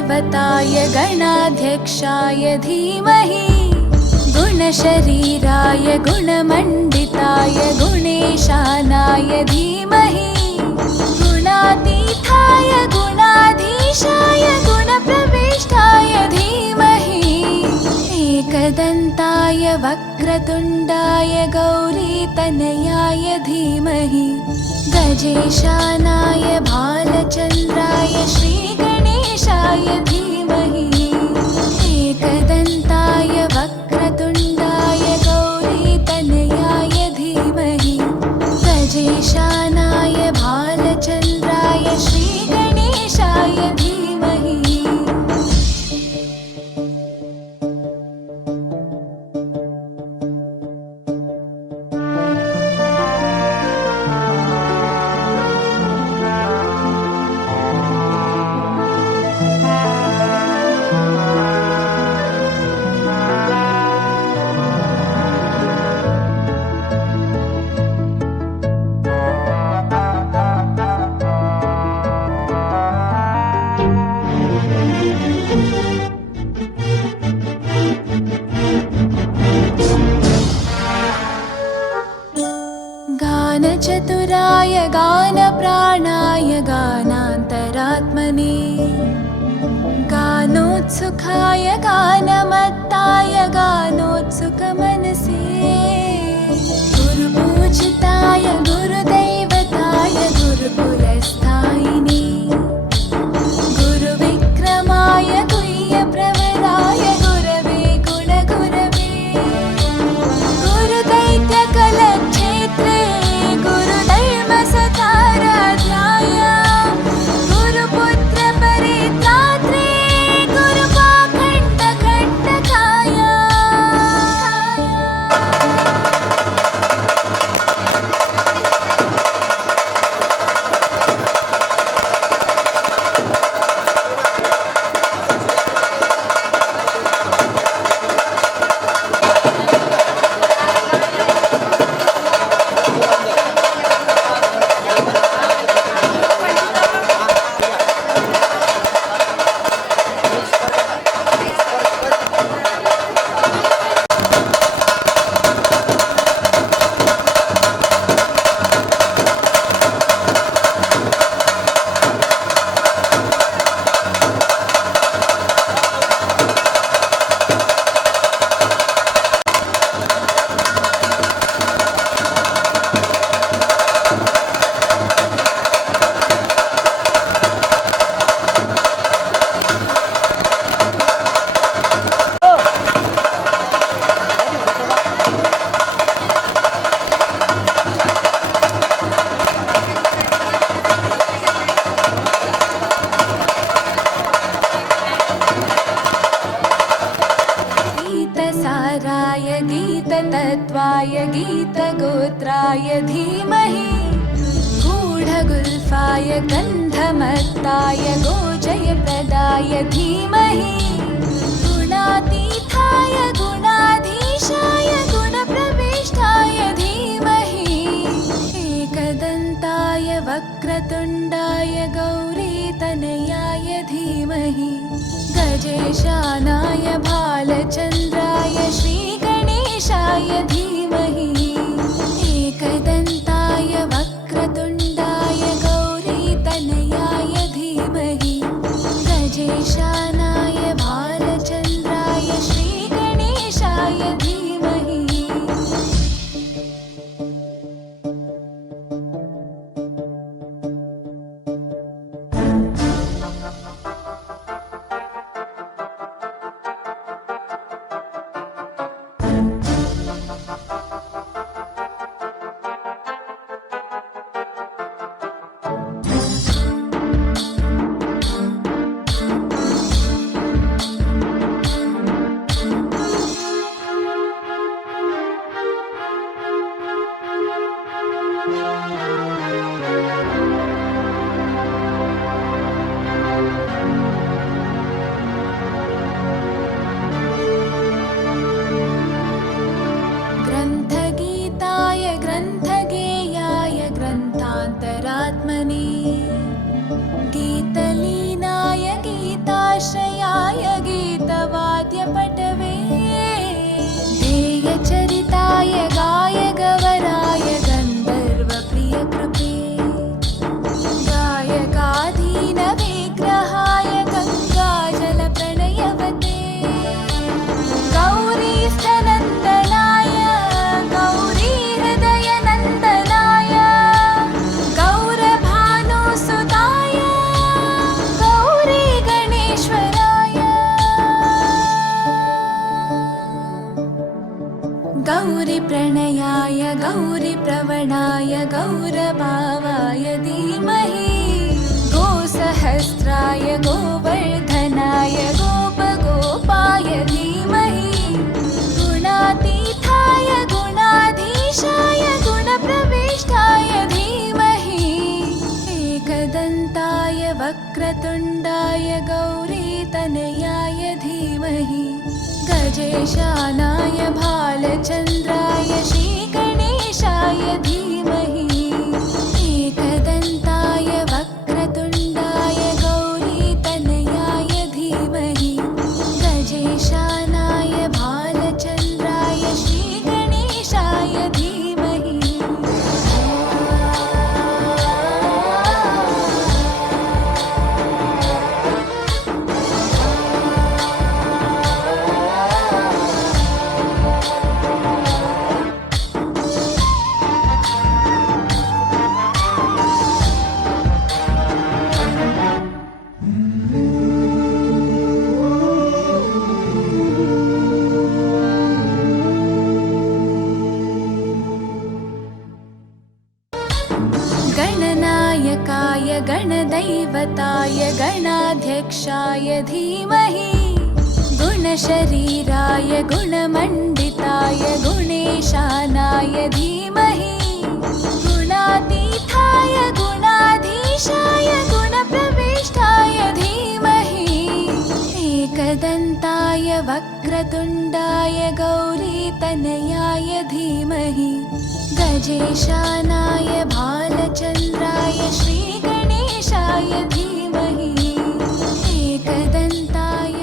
गुरुदैवताय गणाध्यक्षाय धीमहि गुणशरीराय गुणमण्डिताय गुणेशानाय धीमहि गुणातीताय गुणाधीशाय गुणप्रविष्टाय धीमहि एकदन्ताय वक्रतुण्डाय गौरीतनयाय धीमहि गजेशानाय भालचन्द्राय श्रीगणेशाय धीमहि एकदन्ताय वक्रतुण्डाय गौरीतनयाय धीमहि गजेशानाय भालचन्द्राय श्रीगणेशाय धीमहि। गानचतुराय गानप्राणाय गानान्तरात्मने गानोत्सुकाय गानमत्ताय गानोत्सुकमनसे गुरुपूजिताय गुरुदैवताय गुरुकुलस्थायिने गुरुविक्रमाय गुह्यप्रवराय गुरवे गुणगुरवे गुरुदैत्यकलक्षेत्रे गुरुधर्मसताराध्याय गुरुपुत्रपरित्रात्रे गुरुपाखण्डखण्डकाय। गीतसाराय गीततत्त्वाय गीतगोत्राय धीमहि गूढगुल्फाय गन्धमत्ताय गोजयप्रदाय धीमहि गुणातीताय गुणाधीशाय गुणप्रविष्टाय धीमहि एकदन्ताय वक्रतुण्डाय गौरीतनयाय धीमहि गजेशानाय भालचन्द्राय श्रीगणेशाय धीमहि एकदन्ताय वक्रतुण्डाय गौरीतनयाय धीमहि गजेशानाय भालचन्द्राय श्रीगणेशाय धीमहि। गौरभावाय धीमहि गोसहस्राय गोवर्धनाय गोपगोपाय धीमहि गुणातीताय गुणाधीशाय गुणप्रविष्टाय धीमहि एकदन्ताय वक्रतुण्डाय गौरीतनयाय धीमहि गजेशानाय भालचन्द्राय श्रीगणेशाय धीमहि एकदन्ताय वक्रतुण्डाय गौरीतनयाय धीमहि गजेशानाय भालचन्द्राय श्रीगणेशाय धीमहि गणनायकाय गणदैवताय गणाध्यक्षाय धीमहि गुणशरीराय गुणमण्डिताय गुणेशानाय धीमहि गुणातीताय गुणाधीशाय गुणप्रविष्टाय धीमहि एकदन्ताय वक्रतुण्डाय गौरीतनयाय धीमहि गजेशानाय भालचन्द्राय श्रीगणेशाय धीमहि एकदन्ताय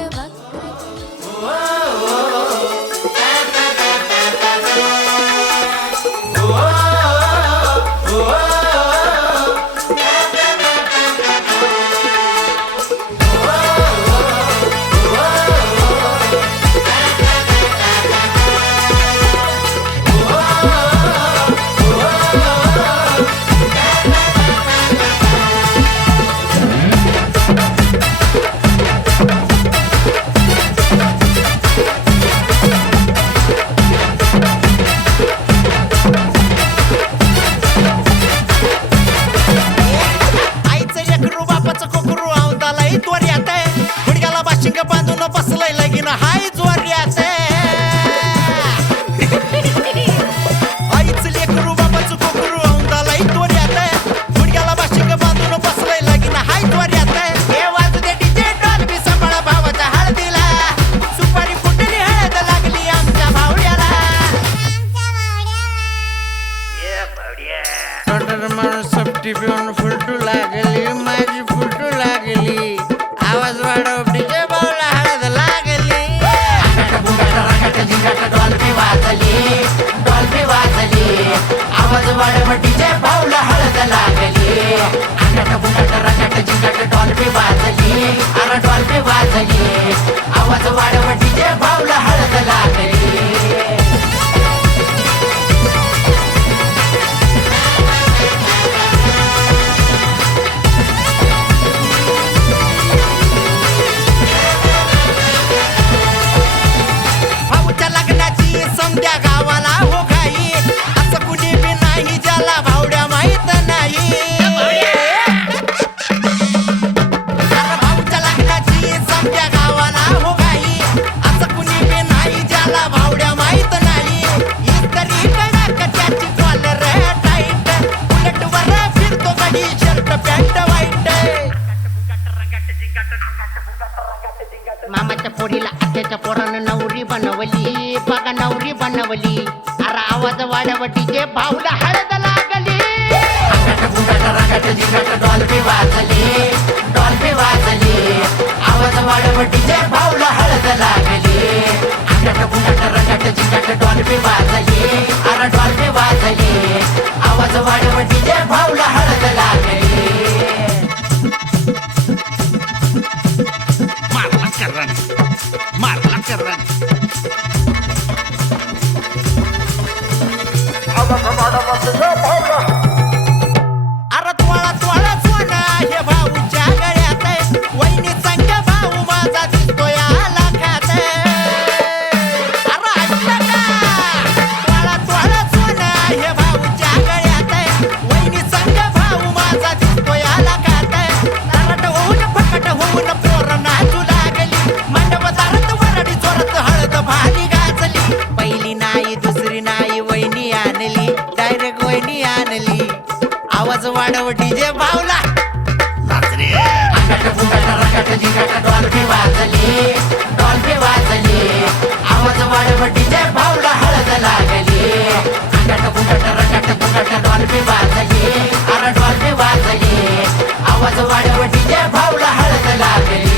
बसलंय लगीन हाय जोर्यात आईच लेकरू बाबाचं कोकरू औंदालाय तोर्यात गुडघ्याला बाशिंग बांधून बसलंय लगीन हाय जोर्यात हे वाजू दे डीजे डॉल्बी सांभाळा भावाच्या हळदीला सुपारी फुटली हळद लागली आमच्या भावड्याला माणूस सपटी पिऊन फुलटू लागली माझी फुलटू लागली आवाज वाढव डीजे बावला हळद लागली डॉल्बी वाजली आवाज वाढव डीजे बावला हळद लागली अंगट बुंगट रंगट जिंगट डॉल्बी वाजली अरे डॉल्बी वाजली आवाज वाढव डीजे बावला हळद लागली समद्या गावाला हो गाई असं कुणी बी नाही ज्याला भावड्या माहित नाही भाऊच्या लग्नाची समद्या गावाला हो गाई असं कुणी बी नाही ज्याला भावड्या माहित नाही इतरी कडक त्याची कॉलर टाईट उलट वर फिरतो गडी शर्ट पॅन्ट वाईट मामाच्या पोरीला आत्याच्या पोरानं नवरी बनवली बघा नवरी बनवली अरे आवाज वाढव डीजे भाऊला हळद लागली डॉल्बी वाजली आवाज वाढव डीजे भाऊला हळद लागली अंगट बुंगट रंगट जिंगट डॉल्बी वाजली अरे डॉल्बी वाजली आवाज वाढव डीजे भाऊला हळद लागली मारला करन अरे तोळा तोळा सोना हे भाऊच्या गळ्यात वहिनी संग भाऊ माझा दिसतोय लाखात अरे ऐकलं का तोळा तोळा सोना हे भाऊच्या गळ्यात वाजली आवाज वाढव डीजे भावला नाच रे डॉल्फी वाजली आवाज वाढव डीजे भावला हळद लागली डॉल्फी वाजली अरे डॉल्फी वाजली आवाज वाढव डीजे भावला हळद लागली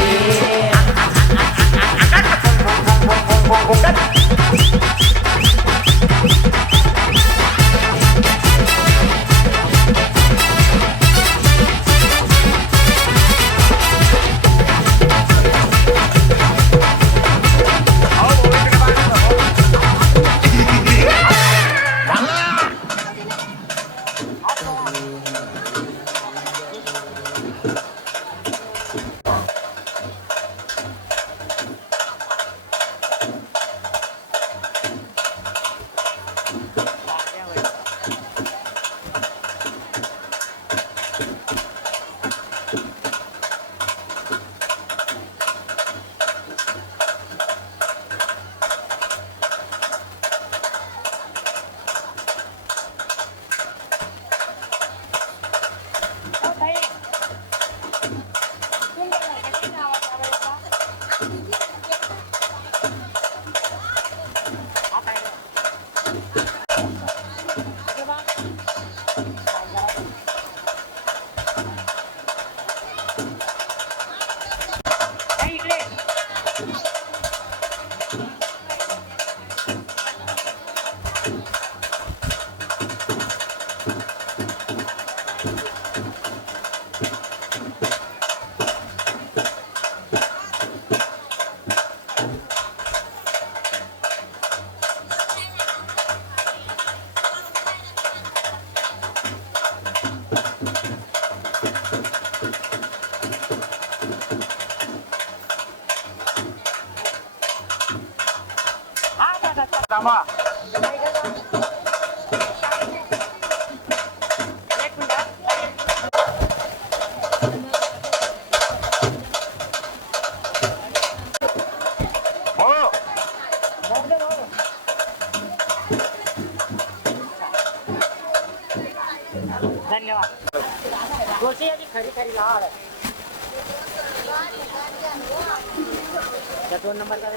दोन नंबर का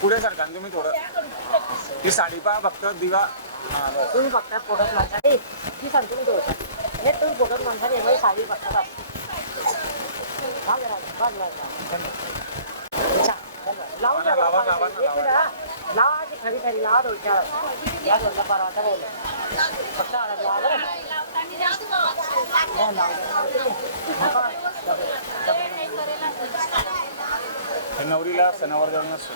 पुढे सरकार तुम्ही थोडं ती साडी पहा फक्त दिवा तुम्ही फक्त फोटोत माणसाठी ती सांगतो मी थोडं हे तुम्ही फोटोत माणसाठी एवढी साडी बघतात लावा खरी खरी लावा दोनच्या या दोनचा परवाचा बोल फक्त नवरीला सणावर जाऊन नसतो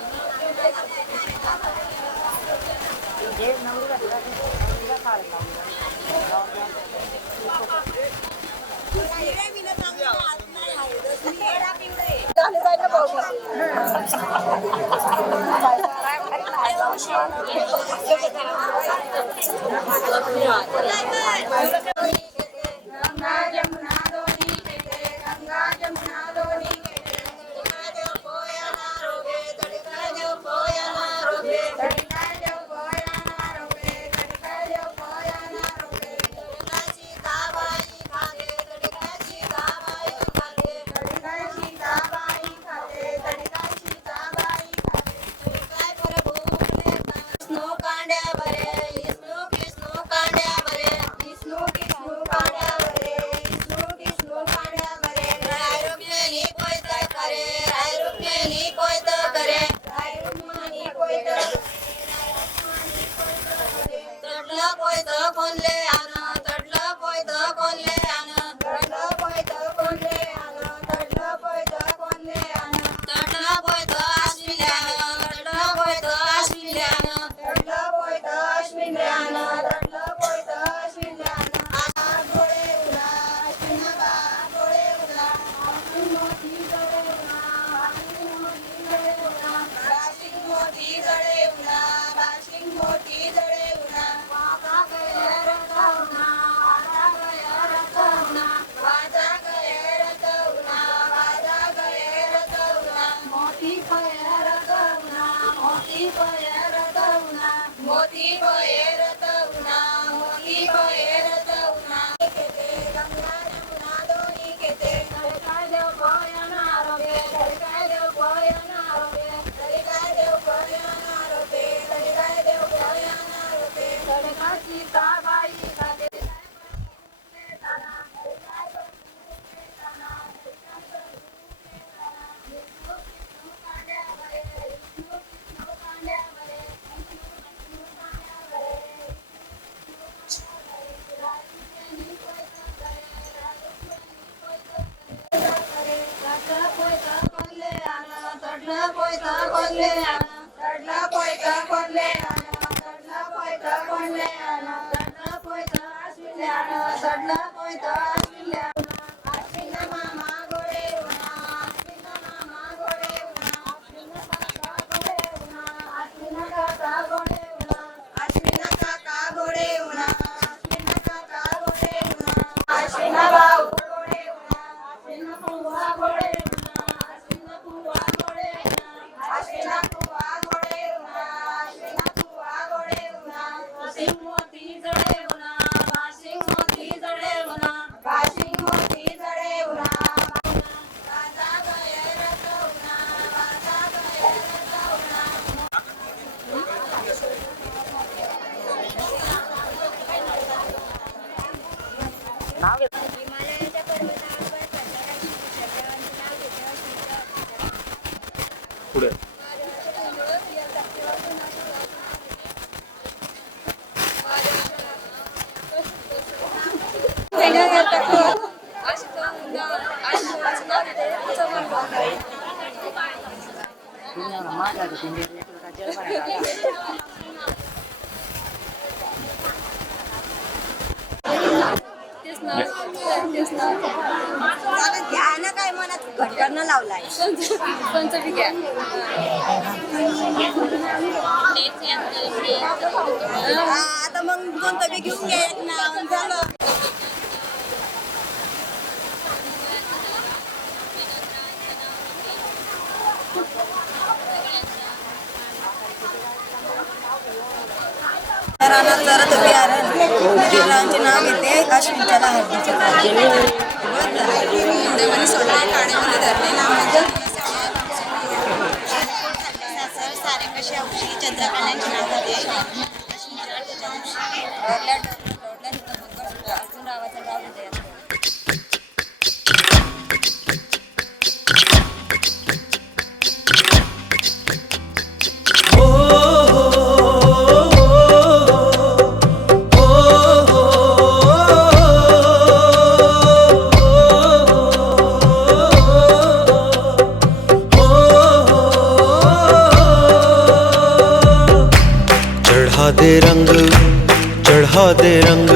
कोणले आना चढला पोयता कोणले आना चढला पोयता कोणले आना चढला पोयता आश्विले आना चढला पोयता आश्विले आना आश्विन मामा गोडे उना आश्विन मामा गोडे उना आश्विन काका गोडे उना आश्विन काका गोडे उना आश्विन काका गोडे उना आश्विन भाऊ गोडे उना आश्विन फुवा गोडे उना आश्विन फुवा गोडे उना आश्विन फुवा गोडे उना आश्विन फुवा गोडे उना वाशिंग मोती जडे उना वाशिंग मोती जडे उना वाशिंग मोती जडे उना वाजा गये रस उना वाजा गये रस उना नाव घेत हिमालयाच्या पर्वतावर प्रचाराची शब्दांचे नाव घेतलं पुढे माझ्या ध्यान काय मनात घटकांना लावलाय आता मग कोणतं बी घेऊन घ्या एक नाव झालं चरत बिहारांचे नाव घेते अश्विनच्या हळदीच्या सारे कशी औषधी चंद्रकलांची नाव घेते अर्जुन रावाचं नाव घेते चढ़ा दे रंग चढ़ा दे रंग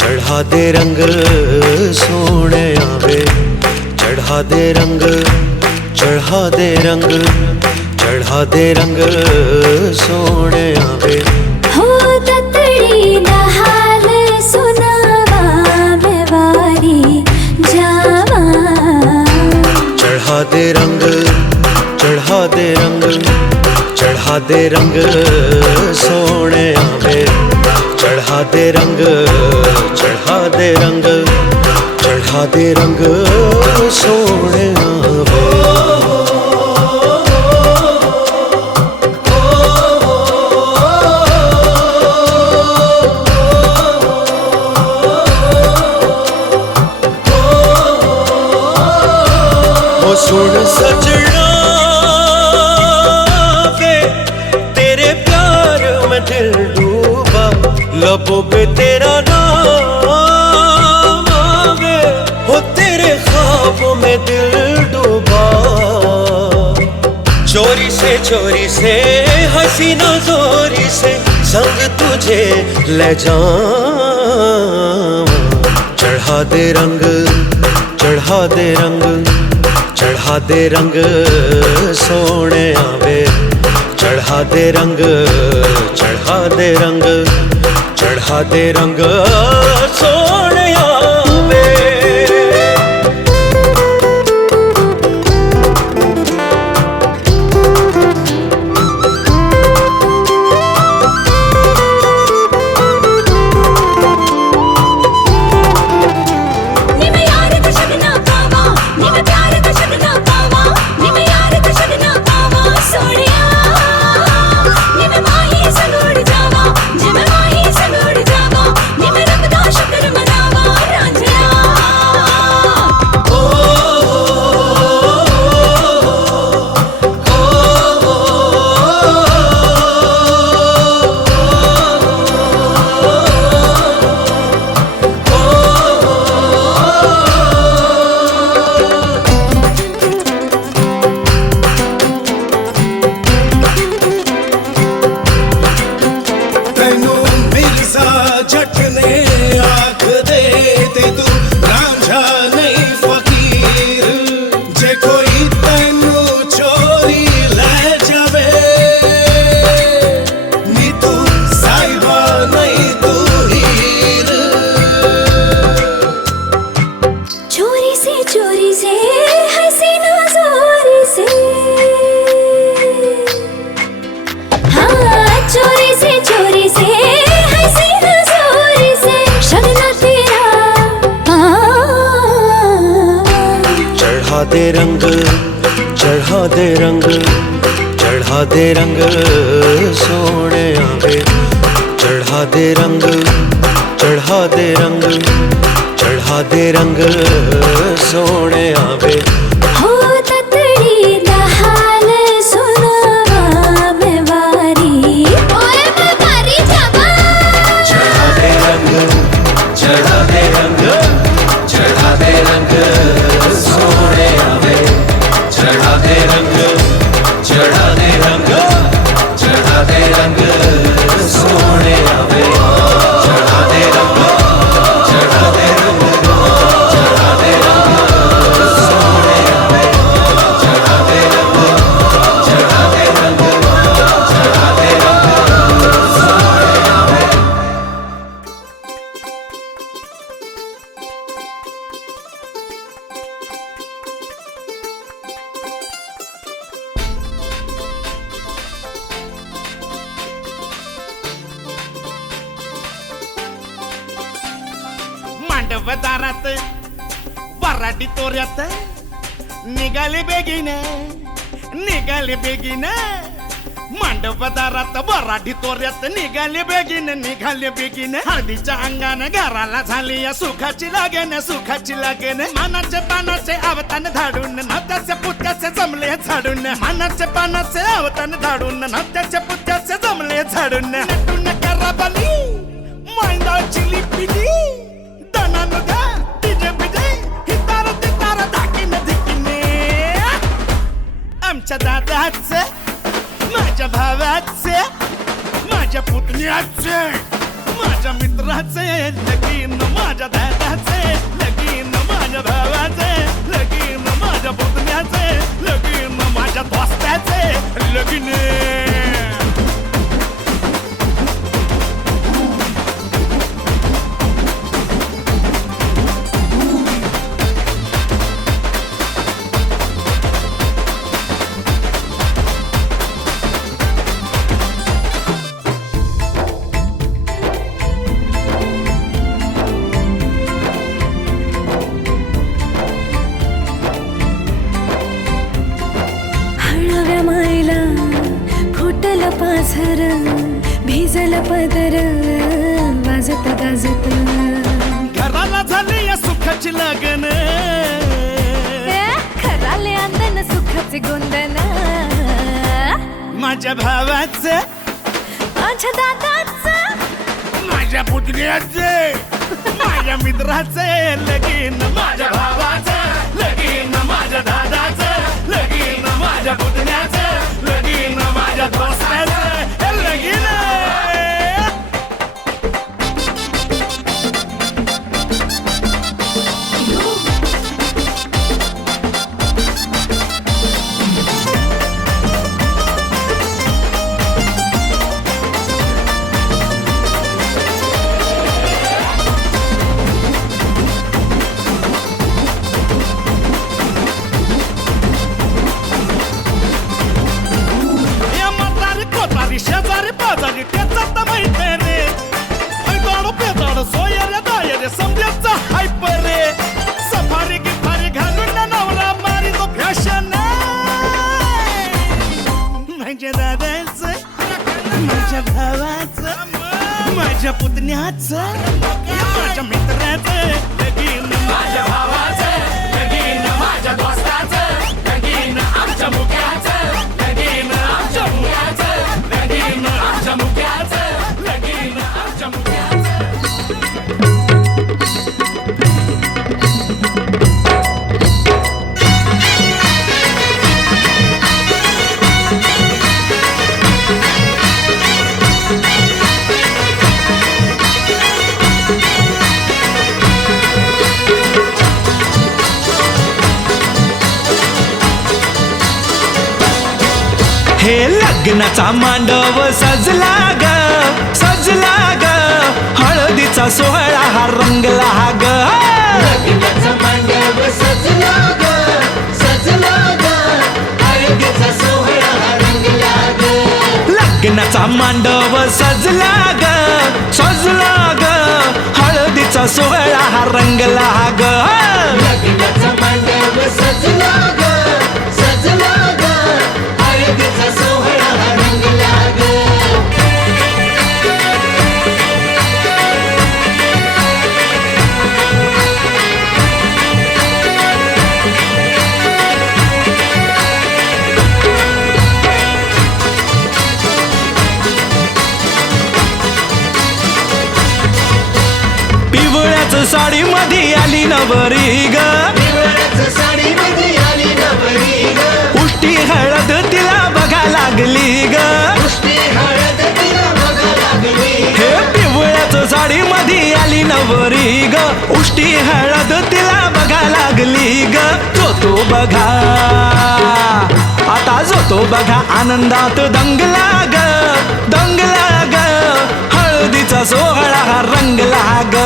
चढ़ा दे रंग सोने आवे चढ़ा दे रंग चढ़ा दे रंग चढ़ा दे रंग सोने आवे हो ततड़ी नहाल सुनावा बेवारी जावा चढ़ा दे रंग चढ़ा दे रंग चढ़ा दे रंग सोने आवे चढ़ा दे रंग चढ़ा दे रंग चढ़ा दे रंग सोने आवे ओ सुन सजना दिल डूबा लबों पे तेरा नाम आवे हो तेरे ख्वाबों में दिल डूबा चोरी से हसीना जोरी से संग तुझे ले जाऊं चढ़ा दे रंग चढ़ा दे रंग चढ़ा दे रंग सोने आवे चढ़ा दे रंग चढ़ा दे रंग चढ़ा दे रंग सोने आवे दे रंग चढ़ा दे रंग चढ़ा दे रंग सोने आवे चढ़ा दे रंग चढ़ा दे रंग चढ़ा दे रंग सोने आवे हो ततडी दहाल सुनावा मैं वारी ओए मैं वारी जावा चढ़ा दे रंग चढ़ा दे रंग चढ़ा दे रंग सोने आवे चढ़ा दे रंग चढ़ा दे रंग चढ़ा दे रंग सोने आवे चढ़ा दे रंग चढ़ा दे रंग चढ़ा दे रंग सोने आवे चढ़ा दे रंग चढ़ा दे रंग चढ़ा दे रंग सोने आवे मांडव दारात वराडी तोऱ्यात निघाले बेगीन मांडव दारात वराडी तोऱ्यात निघाले बेगीन हळदीच्या अंगाने घराला झाली या सुखाची लागेन मानाचे पानाचे आवतान धाडून नात्याचे पुत्याचे जमले झाडून मानाचे पानाचे आवतान धाडून नात्याचे पुत्याचे जमले झाडून नटून कराबाली मांडाची लिपिली दनानुगा डीजे बिजे हितार तितार धाकीन धिकीने आमच्या दादाचे माझ्या भावाचे माझ्या पुतण्याचे माझ्या मित्राचे लगीन माझ्या दादाचे लगीन माझ्या भावाचे लगीन माझ्या पुतण्याचे लगीन माझ्या दोस्ताचे लगीन हळव्या मायला फुटल पाझर भिजल पदर वाजत गाजत घराला झाली या सुखाची लगन खराले अंदन सुखाचे गोंदन माझ्या भावाचं माझ्या दादाचं माझ्या पुतण्याचे माझ्या मित्राचे लगीन माझ्या भावाचं लगीन माझ्या दादाचं लगीन माझ्या पुतण्याचं लगीन माझ्या दोस्ताचं हे लगीन शेजारी पाजारी त्याचा माहिती रे दाडो पेदाड सोयरे दायरे समजायचा हायपर रे सफारी गिफारी घालून नवरा मारी तो फॅशन माझ्या दादाचं माझ्या भावाचं माझ्या पुतण्याचं माझ्या मित्राचं लगीन माझ्या भावाचं लगीन माझ्या दोस्ताचं लगीन आमच्या मुक्याचं लगीन आमच्या मुक्याचं लगीन आमच्या मुक्याचं लगीन आमच्या मुक्याचं हे लग्नाचा मांडव सजला ग हळदीचा सोहळा हा रंगला ग लग्नाचा मांडव सजला ग हळदीचा सोहळा हा रंगला ग लग्नाचा मांडव सजला ग हळदीचा सोहळा हा रंगला ग लग्नाचा मांडव सजला पिवळ्याच साडी मध्ये आली नवरी ग उष्टी हळद तिला बघा लागली ग हे पिवळ्याच साडी मध्ये आली नवरी ग उष्टी हळद तिला बघा लागली ग जो बघा आता जो बघा आनंदात दंगला ग हळदीचा सोहळा हा रंगला ग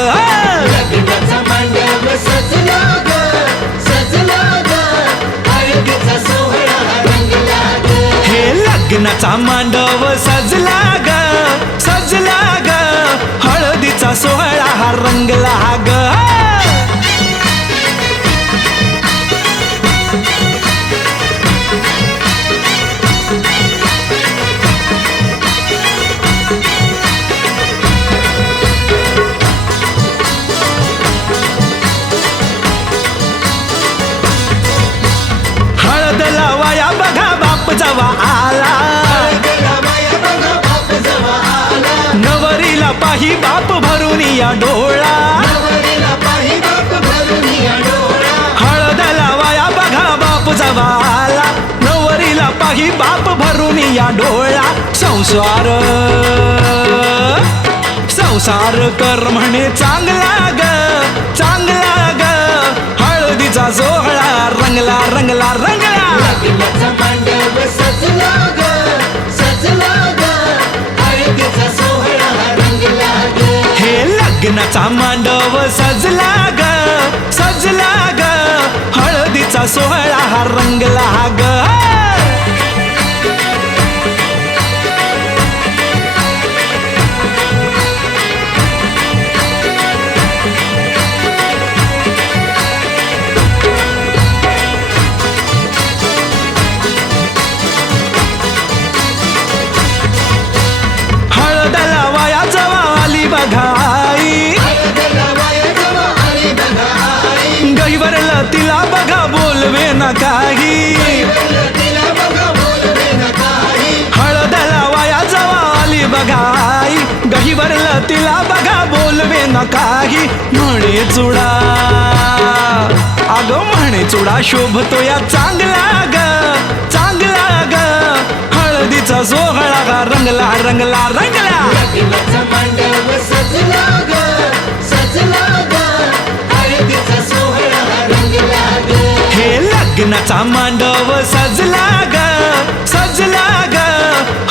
हे लग्नाचा मांडव सजला ग हळदीचा सोहळा हा रंगला ग हळद लावाया बघा बाप जवा आला नवरीला पाही बाप भरून या डोळा हळद लावाया बघा बाप जवा आला नवरीला पाही बाप भरून या डोळा संसार कर म्हणे चांगला ग हळदीचा सोहळा रंगला हे लग्नाचा मांडव सजला ग हळदीचा सोहळा हा रंगला ग हळद लावाया जवा आली बघाई गहिवरला तिला बघा बोलवे न काही हळद लावाया जवा आली बघाई गहिवरला तिला बघा बोलवे न काही म्हणे चुडा अगं म्हणे चुडा शोभतो या चांगला ग हळदीचा सोहळा हा रंगला हे लग्नाचा मांडव सजला ग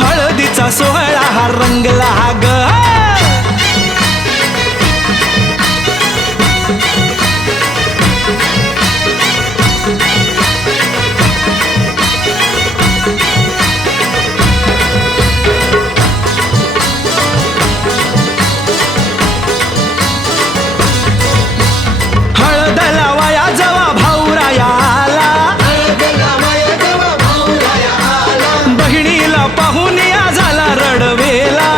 हळदीचा सोहळा हा रंगला ग हळद लावाया जवा भाऊराया आला बहिणीला पाहून या झाला रडवेला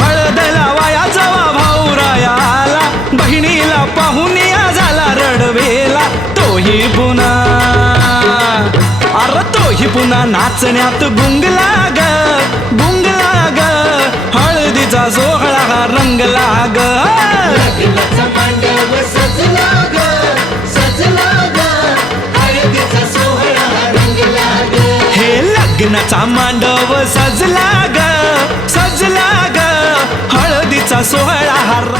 हळद लावाया जवा भाऊराया आला बहिणीला पाहून या झाला रडवेला तोही पुन्हा नाचण्यात गुंगला ग हळदीचा सोहळा हा रंगला ग हे लग्नाचा मांडव सजला ग